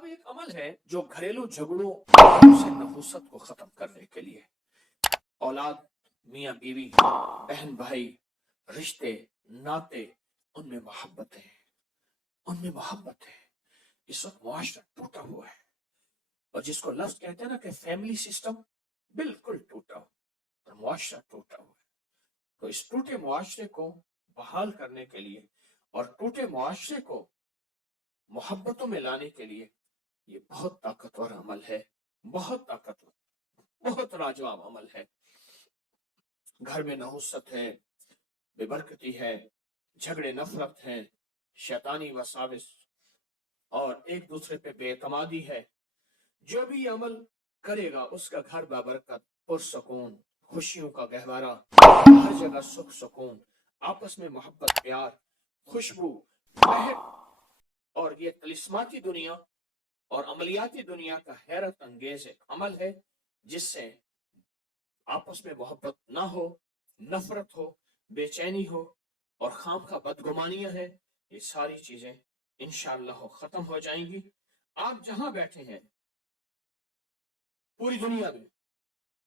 अब एक अमल है जो घरेलू झगड़ों से नफूसत को खत्म करने के लिए औलाद, मियाँ बीवी, बहन भाई, रिश्ते, नाते, उनमें मोहब्बत है। इस वक्त मुआशरा टूटा हुआ है और जिसको लफ्ज कहते हैं ना कि फैमिली सिस्टम बिल्कुल टूटा हुआ और मुआशरा टूटा हुआ है। तो इस टूटे मुआशरे को बहाल करने के लिए और टूटे मुआशरे को मोहब्बतों में लाने के लिए ये बहुत ताकतवर अमल है, बहुत ताकतवर, बहुत लाजवाब अमल है। घर में नहुसत है, बेबरकती है, झगड़े नफरत है, शैतानी वसाविस और एक दूसरे पे बेतमादी है। जो भी अमल करेगा उसका घर बाबरकत, पुरसकून, खुशियों का गहवारा, हर जगह सुख सुकून, आपस में मोहब्बत, प्यार, खुशबू, महक। और ये तिलिस्माती दुनिया और अमलियाती दुनिया का हैरत अंगेज एक अमल है जिससे आपस में मोहब्बत ना हो, नफरत हो, बेचैनी हो और खामखा बदगुमानियां हैं। ये सारी चीजें इंशाअल्लाह खत्म हो जाएंगी। आप जहां बैठे हैं पूरी दुनिया में,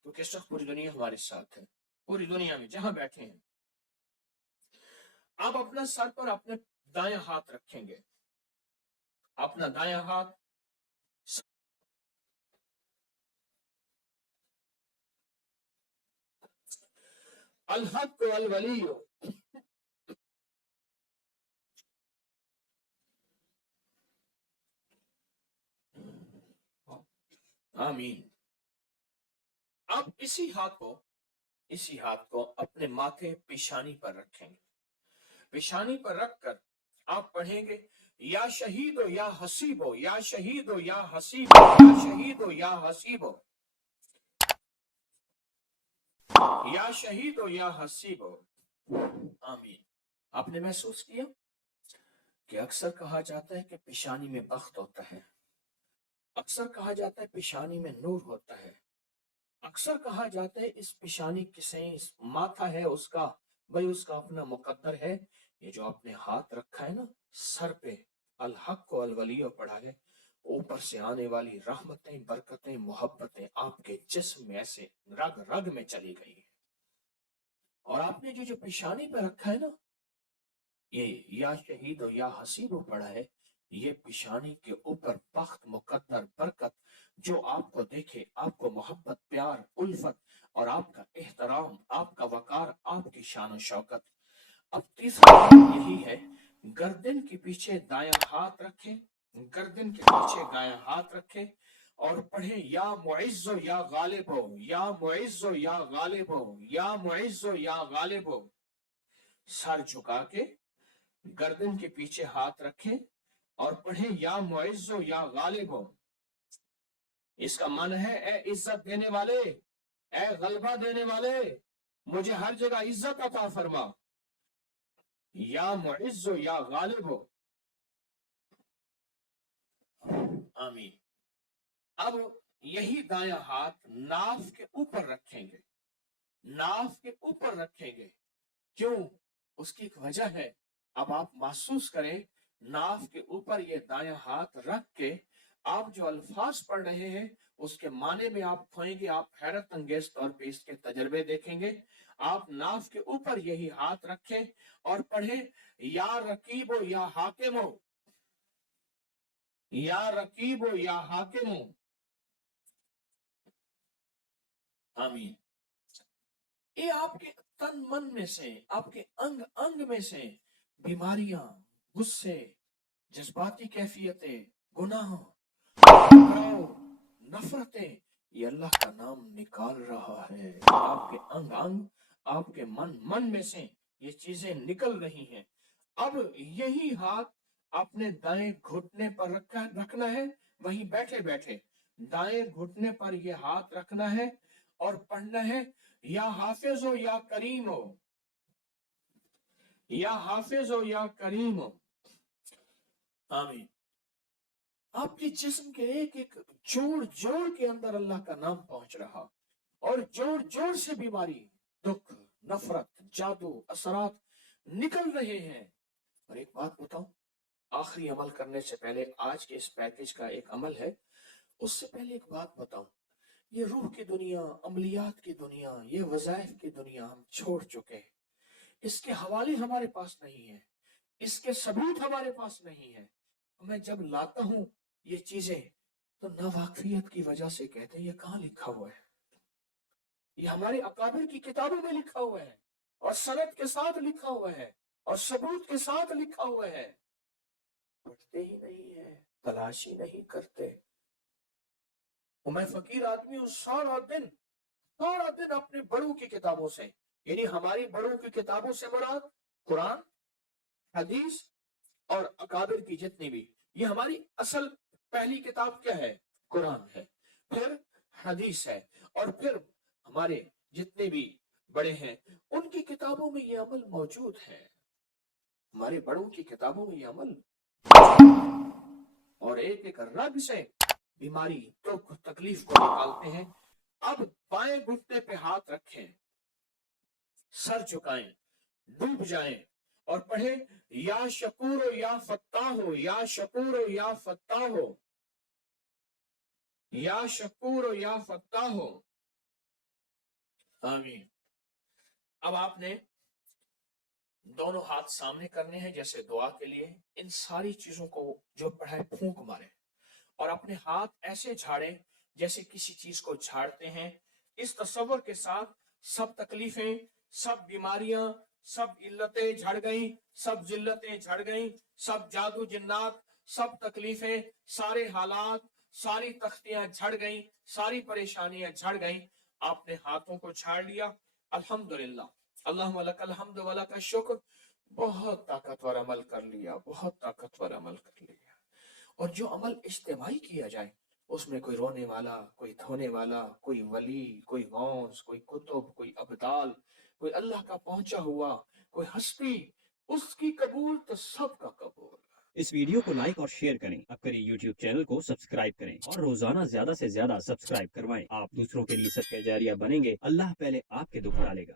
क्योंकि इस वक्त पूरी दुनिया हमारे साथ है, पूरी दुनिया में जहां बैठे हैं आप अपना सर पर अपने दायां हाथ रखेंगे, अपना दायां हाथ अल हक वल वली, आमीन। अब इसी हाथ को अपने माथे पेशानी पर रखेंगे। पेशानी पर रखकर आप पढ़ेंगे या शहीदो या हसीबो, या शहीदो या हसीबो, या शहीदो या हसीबो, या शहीदो या हसीबो। आमीन। आपने महसूस किया कि अक्सर कहा जाता है कि पेशानी में बख्त होता है, अक्सर कहा जाता है पेशानी में नूर होता है, अक्सर कहा जाता है इस पेशानी किसे माथा है उसका, भाई उसका अपना मुकद्दर है। ये जो आपने हाथ रखा है ना सर पे, अल हक को अल वलियो पढ़ा है, ऊपर से आने वाली रहमतें, बरकतें, मोहब्बतें आपके जिस्म में ऐसे रग रग में चली गई है। और आपने जो पेशानी पे रखा है ना, ये या शहीद या हसीब पढ़ा है, ये पेशानी के ऊपर बख्त, मुकद्दर, बरकत जो आपको देखे, आपको मोहब्बत, प्यार, उल्फत और आपका एहतराम, आपका वकार, आपकी शान शौकत। अब तीसरा यही है, गर्दन के पीछे दायां हाथ रखें, गर्दन के पीछे दायां हाथ रखें और पढ़े या मुइज़्ज़ो या गालिब हो, या मुइज़्ज़ो या गालिब हो, या मुइज़्ज़ो या गालिब हो। सर झुका के गर्दन के पीछे हाथ रखें और पढ़े या मुइज़्ज़ो या गालिब हो। इसका मन है ए इज्जत देने वाले, ए गलबा देने वाले, मुझे हर जगह इज्जत अता फरमा, या मुइज़्ज़ो या गालिब हो। आमीन। अब यही दायां हाथ नाफ के ऊपर रखेंगे, नाफ के ऊपर रखेंगे। क्यों? उसकी एक वजह है। अब आप महसूस करें, नाफ के ऊपर ये दायां हाथ रख के आप जो अल्फाज पढ़ रहे हैं उसके माने में आप खोएंगे, आप हैरत अंगेज तौर पे इसके तजर्बे देखेंगे। आप नाफ के ऊपर यही हाथ रखें और पढ़े या रकीबो या हाकिमो, या रकीबो या हाकिमो। आमीन। ये आपके तन मन में से, आपके अंग अंग में से बीमारियां, गुस्से, जज्बाती कैफियतें, गुनाह, नफरतें, ये अल्लाह का नाम निकाल रहा है। आपके अंग अंग, आपके मन मन में से ये चीजें निकल रही हैं। अब यही हाथ अपने दाएं घुटने पर रखना है, वहीं बैठे बैठे दाएं घुटने पर ये हाथ रखना है और पढ़ना है या हाफिज हो या करीम हो, या हाफिज हो या करीम हो। आमीन। आपके जिस्म के एक एक जोड़ जोड़ के अंदर अल्लाह का नाम पहुंच रहा और जोड़ जोड़ से बीमारी, दुख, नफरत, जादू, असरात निकल रहे हैं। और एक बात बताऊं, आखिरी अमल करने से पहले आज के इस पैकेज का एक अमल है, उससे पहले एक बात बताऊं, ये रूह की दुनिया, अमलियात की दुनिया, ये वज़ाइफ की दुनिया हम छोड़ चुके हैं। इसके हवाले हमारे पास नहीं है, इसके सबूत हमारे पास नहीं है। मैं जब लाता हूं ये चीजें तो नावाकफियत की वजह से कहते हैं ये कहाँ लिखा हुआ है, ये हमारे अकाबिर की किताबों में लिखा हुआ है और सनद के साथ लिखा हुआ है और सबूत के साथ लिखा हुआ है, पढ़ते ही नहीं है, तलाशी नहीं करते। और मैं फकीर आदमी हूं, सारा दिन अपने बड़ों की किताबों से, यानी हमारी बड़ों की किताबों से मुराद कुरान, हदीस और अकाबिर की जितनी भी, ये हमारी असल पहली किताब क्या है, कुरान है, फिर हदीस है, और फिर हमारे जितने भी बड़े हैं उनकी किताबों में ये अमल मौजूद है, हमारे बड़ों की किताबों में ये अमल, और एक एक रग से बीमारी दुख तकलीफ को निकालते हैं। अब बाएं घुटने पे हाथ रखें, सर झुकाएं, डूब जाएं और पढ़े या शकूर या फत्ताहो, या शकूर या फत्ताहो, या शकूर या फत्ताहो। आमीन। अब आपने दोनों हाथ सामने करने हैं जैसे दुआ के लिए। इन सारी चीजों को जो पढ़ा है फूंक मारे और अपने हाथ ऐसे झाड़े जैसे किसी चीज को झाड़ते हैं, इस तसव्वुर के साथ सब तकलीफें, सब बीमारियां, सब इल्लतें झड़ गई, सब जिल्लतें झड़ गई, सब जादू जिन्नात, सब तकलीफें, सारे हालात, सारी तख्तियां झड़ गई, सारी परेशानियां झड़ गई। आपने हाथों को झाड़ लिया, अल्हम्दुलिल्लाह, अल्लाहुम्मा लकल हम्द व लका शुक्र, बहुत ताकतवर अमल कर लिया, बहुत ताकतवर अमल कर लिया। और जो अमल इज्तिमाई किया जाए उसमें कोई रोने वाला, कोई धोने वाला, कोई वली, कोई गौस, कोई कुतुब, कोई अब्दाल, कोई अल्लाह का पहुंचा हुआ, कोई हस्ती, उसकी कबूल तो सबका कबूल। इस वीडियो को लाइक और शेयर करें, अब करें YouTube चैनल को सब्सक्राइब करें और रोजाना ज्यादा से ज्यादा सब्सक्राइब करवाएं। आप दूसरों के लिए सदका जारिया बनेंगे, अल्लाह पहले आपके दुख टालेगा।